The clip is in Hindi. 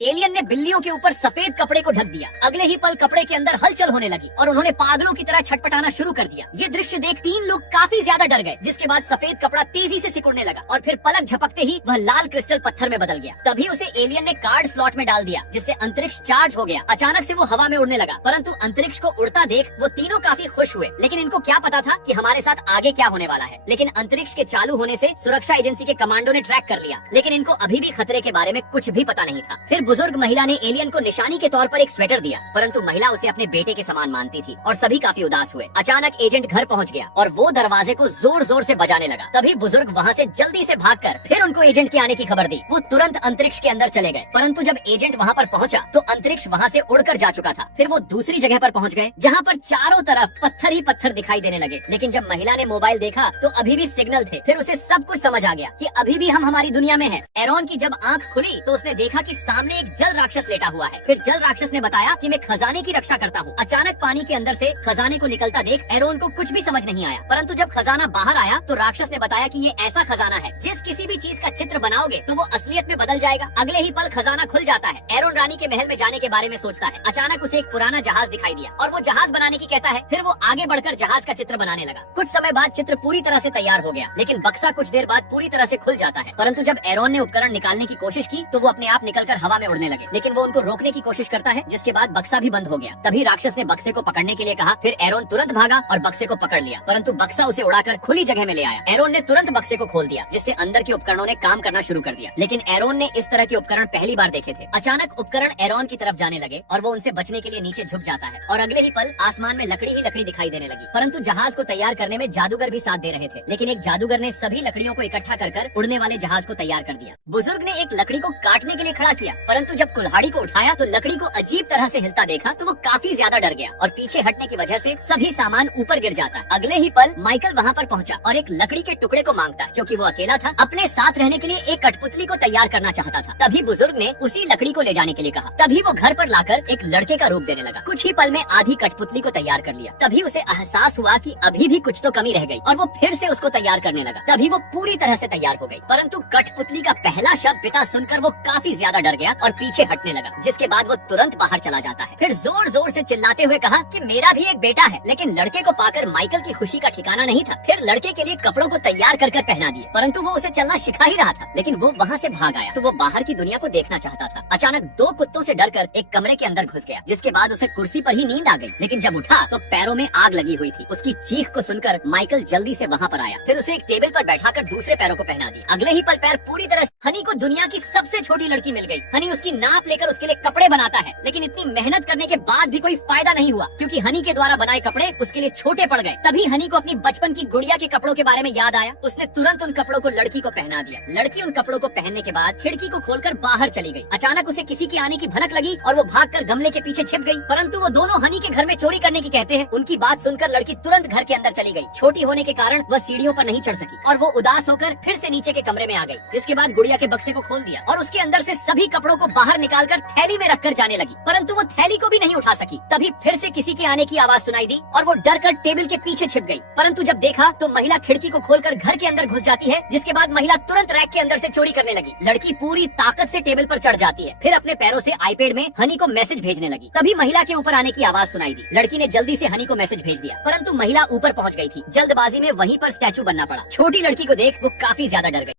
एलियन ने बिल्लियों के ऊपर सफेद कपड़े को ढक दिया। अगले ही पल कपड़े के अंदर हलचल होने लगी और उन्होंने पागलों की तरह छटपटाना शुरू कर दिया। ये दृश्य देख 3 लोग काफी ज्यादा डर गए, जिसके बाद सफेद कपड़ा तेजी से सिकुड़ने लगा और फिर पलक झपकते ही वह लाल क्रिस्टल पत्थर में बदल गया। तभी उसे एलियन ने कार्ड स्लॉट में डाल दिया, जिससे अंतरिक्ष चार्ज हो गया। अचानक से वो हवा में उड़ने लगा, परंतु अंतरिक्ष को उड़ता देख वो तीनों काफी खुश हुए। लेकिन इनको क्या पता था कि हमारे साथ आगे क्या होने वाला है। लेकिन अंतरिक्ष के चालू होने से सुरक्षा एजेंसी के कमांडो ने ट्रैक कर लिया, लेकिन इनको अभी भी खतरे के बारे में कुछ भी पता नहीं था। फिर बुजुर्ग महिला ने एलियन को निशानी के तौर पर एक स्वेटर दिया, परंतु महिला उसे अपने बेटे के समान मानती थी और सभी काफी उदास हुए। अचानक एजेंट घर पहुंच गया और वो दरवाजे को जोर जोर से बजाने लगा। तभी बुजुर्ग वहां से जल्दी से भागकर फिर उनको एजेंट के आने की खबर दी। वो तुरंत अंतरिक्ष के अंदर चले गए, परंतु जब एजेंट वहां पर पहुंचा तो अंतरिक्ष वहां से उड़कर जा चुका था। फिर वो दूसरी जगह पर पहुंच गए, जहां पर चारों तरफ पत्थर ही पत्थर दिखाई देने लगे। लेकिन जब महिला ने मोबाइल देखा तो अभी भी सिग्नल थे। फिर उसे सब कुछ समझ आ गया कि अभी भी हम हमारी दुनिया में हैं। एरोन की जब आंख खुली तो उसने देखा कि सामने एक जल राक्षस लेटा हुआ है। फिर जल राक्षस ने बताया कि मैं खजाने की रक्षा करता हूँ। अचानक पानी के अंदर से खजाने को निकलता देख एरोन को कुछ भी समझ नहीं आया, परंतु जब खजाना बाहर आया तो राक्षस ने बताया कि ये ऐसा खजाना है जिस किसी भी चीज का चित्र बनाओगे तो वो असलियत में बदल जाएगा। अगले ही पल खजाना खुल जाता है। एरोन रानी के महल में जाने के बारे में सोचता है। अचानक उसे एक पुराना जहाज दिखाई दिया और वो जहाज बनाने की कहता है। फिर वो आगे बढ़कर जहाज का चित्र बनाने लगा। कुछ समय बाद चित्र पूरी तरह से तैयार हो गया, लेकिन बक्सा कुछ देर बाद पूरी तरह से खुल जाता है। परंतु जब एरोन ने उपकरण निकालने की कोशिश की तो वो अपने आप निकलकर हवा में उड़ने लगे, लेकिन वो उनको रोकने की कोशिश करता है, जिसके बाद बक्सा भी बंद हो गया। तभी राक्षस ने बक्से को पकड़ने के लिए कहा। फिर एरोन तुरंत भागा और बक्से को पकड़ लिया, परंतु बक्सा उसे उड़ाकर खुली जगह में ले आया। एरोन ने तुरंत बक्से को खोल दिया, जिससे अंदर के उपकरणों ने काम करना शुरू कर दिया। लेकिन एरोन ने इस तरह के उपकरण पहली बार देखे थे। अचानक उपकरण एरोन की तरफ जाने लगे और वो उनसे बचने के लिए नीचे झुक जाता है और अगले ही पल आसमान में लकड़ी ही लकड़ी दिखाई देने लगी। परंतु जहाज को तैयार करने में जादूगर भी साथ दे रहे थे, लेकिन एक जादूगर ने सभी लकड़ियों को इकट्ठा कर उड़ने वाले जहाज को तैयार कर दिया। बुजुर्ग ने एक लकड़ी को काटने के लिए खड़ा किया, परंतु जब कुल्हाड़ी को उठाया तो लकड़ी को अजीब तरह से हिलता देखा तो वो काफी ज्यादा डर गया और पीछे हटने की वजह से सभी सामान ऊपर गिर जाता। अगले ही पल माइकल वहाँ पर पहुँचा और एक लकड़ी के टुकड़े को मांगता, क्योंकि वो अकेला था। अपने साथ रहने के लिए एक कठपुतली को तैयार करना चाहता था। तभी बुजुर्ग ने उसी लकड़ी को ले जाने के लिए कहा। तभी वो घर पर लाकर एक लड़के का रूप देने लगा। कुछ ही पल में आधी कठपुतली को तैयार कर लिया। तभी उसे एहसास हुआ कि अभी भी कुछ तो कमी रह गई और वो फिर से उसको तैयार करने लगा। तभी वो पूरी तरह से तैयार हो गई, परंतु कठपुतली का पहला शब्द पिता सुनकर वो काफी ज्यादा डर गया और पीछे हटने लगा, जिसके बाद वो तुरंत बाहर चला जाता है। फिर जोर जोर से चिल्लाते हुए कहा कि मेरा भी एक बेटा है। लेकिन लड़के को पाकर माइकल की खुशी का ठिकाना नहीं था। फिर लड़के के लिए कपड़ों को तैयार कर पहना दिए, परंतु वो उसे चलना सिखा ही रहा था। लेकिन वो वहाँ से भाग आया तो वो बाहर की दुनिया को देखना चाहता था। अचानक 2 कुत्तों से डरकर एक कमरे के अंदर घुस गया, जिसके बाद उसे कुर्सी पर ही नींद आ गई। लेकिन जब उठा तो पैरों में आग लगी हुई थी। उसकी चीख को सुनकर माइकल जल्दी से वहाँ पर आया। फिर उसे एक टेबल पर बैठाकर दूसरे पैरों को पहना दिया। अगले ही पल पैर पूरी तरह। हनी को दुनिया की सबसे छोटी लड़की मिल गई। हनी उसकी नाप लेकर उसके लिए कपड़े बनाता है, लेकिन इतनी मेहनत करने के बाद भी कोई फायदा नहीं हुआ, क्योंकि हनी के द्वारा बनाए कपड़े उसके लिए छोटे पड़ गए। तभी हनी को अपनी बचपन की गुड़िया के कपड़ों के बारे में याद आया। उसने तुरंत उन कपड़ों को लड़की को पहना दिया। लड़की उन कपड़ों को पहनने के बाद खिड़की को खोलकर बाहर चली गई। अचानक उसे किसी के आने की भनक लगी और वो भागकर गमले के पीछे छिप गई, परंतु वो दोनों हनी के घर में चोरी करने की कहते हैं। उनकी बात सुनकर लड़की तुरंत घर के अंदर चली गई। छोटी होने के कारण वह सीढ़ियों पर नहीं चढ़ सकी और वो उदास होकर फिर से नीचे के कमरे में आ गई, जिसके बाद गुड़िया के बक्से को खोल दिया और उसके अंदर से सभी कपड़ों को बाहर निकालकर थैली में रखकर जाने लगी, परंतु वो थैली को भी नहीं उठा सकी। तभी फिर से किसी के आने की आवाज सुनाई दी और वो डर कर टेबल के पीछे छिप गई। परंतु जब देखा तो महिला खिड़की को खोलकर घर के अंदर घुस जाती है, जिसके बाद महिला तुरंत रैक के अंदर से चोरी करने लगी। लड़की पूरी ताकत से टेबल पर चढ़ जाती है, फिर अपने पैरों से आईपैड में हनी को मैसेज भेजने लगी। तभी महिला के ऊपर आने की आवाज सुनाई दी। लड़की ने जल्दी से हनी को मैसेज भेज दिया, परंतु महिला ऊपर पहुंच गई थी। जल्दबाजी में वहीं पर स्टैचू बनना पड़ा। छोटी लड़की को देख वो काफी ज्यादा डर गई।